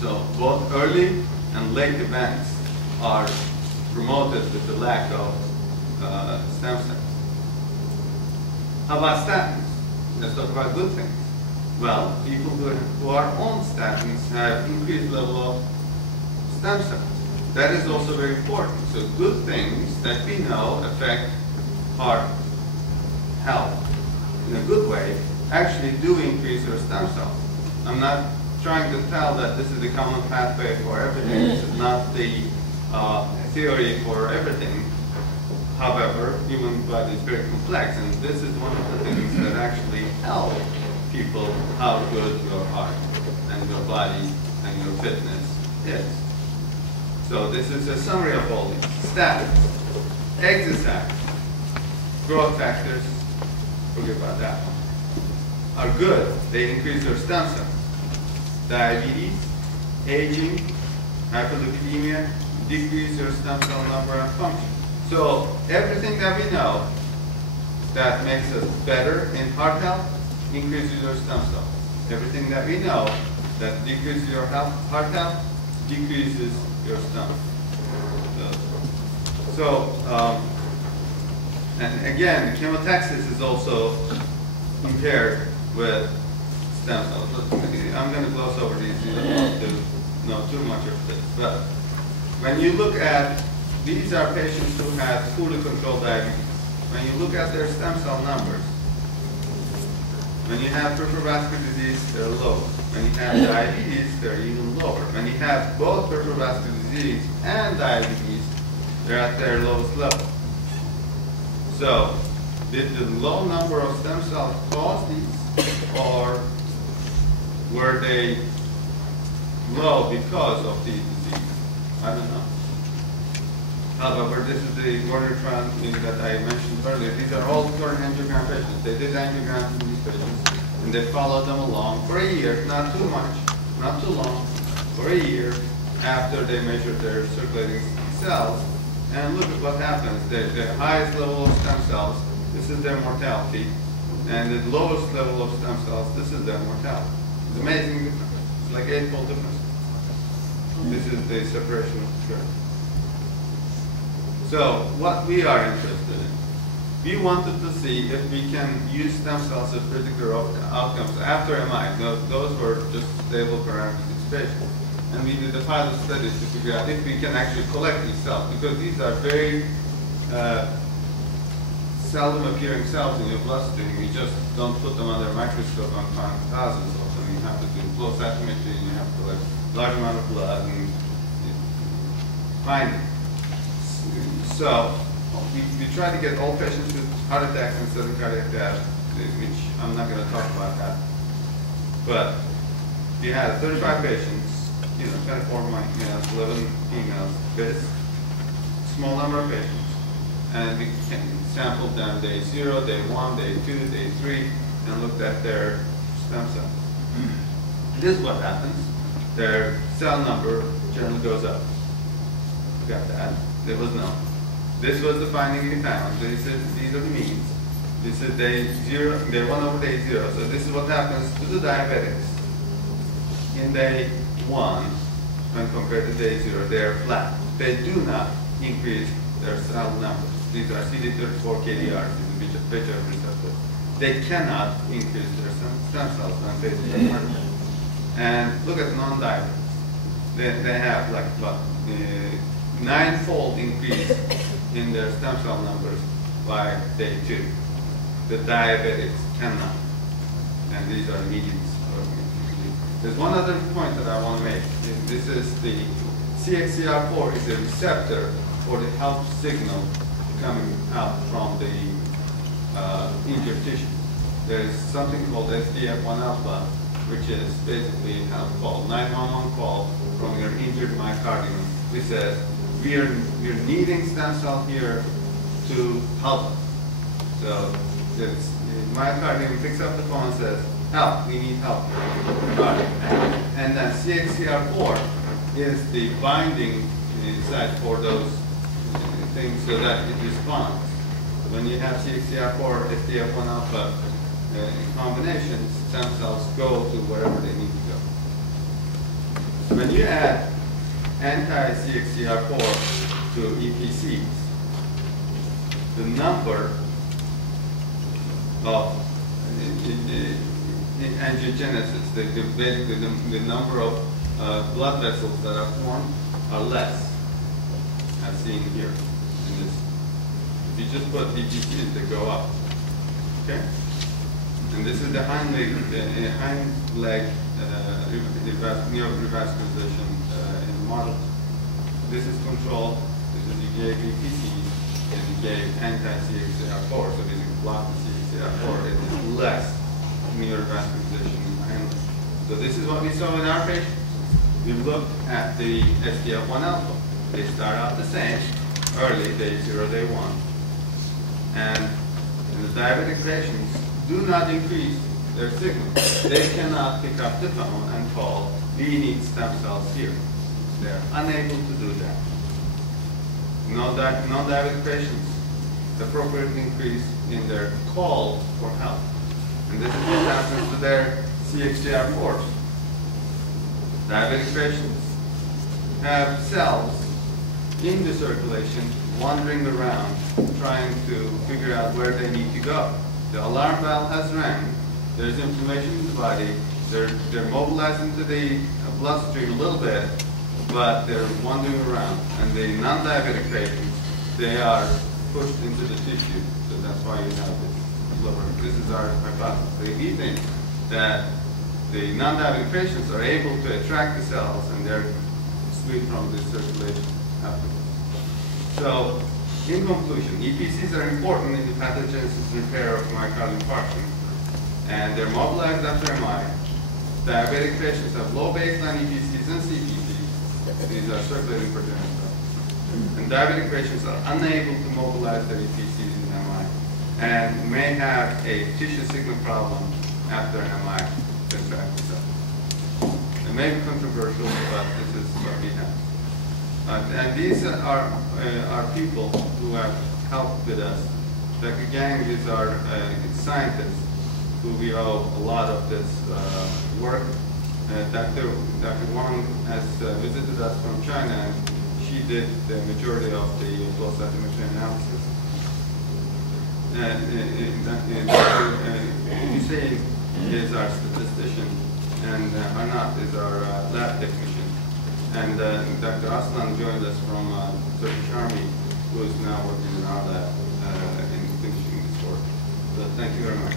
So both early and late events are promoted with the lack of stem cells. How about statins? Let's talk about good things. Well, people who are on statins have increased level of stem cells. That is also very important. So good things that we know affect heart health in a good way actually do increase your stem cells. I'm not trying to tell that this is the common pathway for everything. This is not the theory for everything. However, human body is very complex, and this is one of the things that actually tell people how good your heart and your body and your fitness is. So this is a summary of all these. Statins, exercise, growth factors, forget about that one, are good. They increase your stem cells. Diabetes, aging, hyperlipidemia, decrease your stem cell number and function. So everything that we know that makes us better in heart health increases your stem cells. Everything that we know that decreases your heart health decreases your stem. And again, chemotaxis is also impaired with stem cells. I'm going to gloss over these. You don't want to know too much of this. But when you look at, these are patients who had fully controlled diabetes. When you look at their stem cell numbers, when you have peripheral vascular disease, they're low. When you have diabetes, they're even lower. When you have both peripheral vascular disease and diabetes, they're at their lowest level. So, did the low number of stem cells cause these, or were they low because of the disease? I don't know. However, this is the Warner trial that I mentioned earlier. These are all current angiogram patients. They did angiograms in these patients, and they followed them along for a year, not too much, not too long, for a year after they measured their circulating cells. And look at what happens. The highest level of stem cells, this is their mortality, and the lowest level of stem cells, this is their mortality. It's amazing difference. It's like 8-fold difference. This is the separation of the curve. So what we are interested in, we wanted to see if we can use stem cells as predictor of outcomes after MI. Those were just stable parameters in patients. And we did the pilot studies to figure out if we can actually collect these cells, because these are very seldom appearing cells in your bloodstream. You just don't put them under a microscope and find thousands of them. You have to do flow cytometry, and you have to collect a large amount of blood and find it. So we try to get all patients with heart attacks and sudden cardiac death, which I'm not going to talk about that. But we had 35 patients, 24 males, 11 females, this small number of patients, and we sampled them day 0, day 1, day 2, day 3, and looked at their stem cells. This is what happens. Their cell number generally goes up. Got that? There was no. This was the finding we found. These are the means. This is day 0, day 1 over day 0. So this is what happens to the diabetics. In day 1, when compared to day 0, they are flat. They do not increase their cell numbers. These are CD34 KDRs, these are VEGF receptors. They cannot increase their stem cells when faced with emergency. And look at non-diabetics. They have like what, 9-fold increase in their stem cell numbers by day 2. The diabetics cannot. And these are medians. There's one other point that I want to make. This is the CXCR4 is a receptor for the health signal coming out from the injured tissue. There's something called SDF1 alpha, which is basically a call, 911 call from your injured myocardium. Which says, we're needing stem cell here to help us. So the myocardium picks up the phone and says, help, we need help. And then CXCR4 is the binding site for those things so that it responds. When you have CXCR4, SDF1 alpha combinations, stem cells go to wherever they need to go. when you add anti-CXCR4 to EPCs, the number of angiogenesis, basically the number of blood vessels that are formed are less, as seen here in this. If you just put EPCs, they go up. Okay? And this is the hind leg neurorevascularization in the model. This is controlled. This is you gave EPCs and you gave anti-CXCR4. So this is block the CXCR4. It is less neurovascularization in the hind leg. So this is what we saw in our patients. We looked at the SDF1 alpha. They start out the same, early, day 0, day 1. And in the diabetic patients, do not increase their signal. They cannot pick up the phone and call, we need stem cells here. They're unable to do that. Non-diabetic patients, appropriate increase in their call for help. And this is what happens to their CXCR4s. Diabetic patients have cells in the circulation wandering around trying to figure out where they need to go. The alarm bell has rang, there's inflammation in the body, they're mobilized into the bloodstream a little bit, but they're wandering around. And the non-diabetic patients, they are pushed into the tissue, so that's why you have this lower. This is our hypothesis. We think that the non-diabetic patients are able to attract the cells and they're swept from the circulation afterwards. So, in conclusion, EPCs are important in the pathogenesis and repair of myocardial infarction, and they're mobilized after MI. Diabetic patients have low baseline EPCs and CPCs. These are circulating progenitor. And diabetic patients are unable to mobilize their EPCs in MI and may have a tissue signal problem after an MI to attract the cell. It may be controversial, but this is what we have. And these are people who have helped with us. Dr. Gang is our scientist who we owe a lot of this work. Dr. Wang has visited us from China, and she did the majority of the flow cytometry analysis. And Dr. Hussein is our statistician, and Arnat is our lab technician. And Dr. Aslan joined us from Turkish Army, who is now working in our lab in finishing this work. So thank you very much.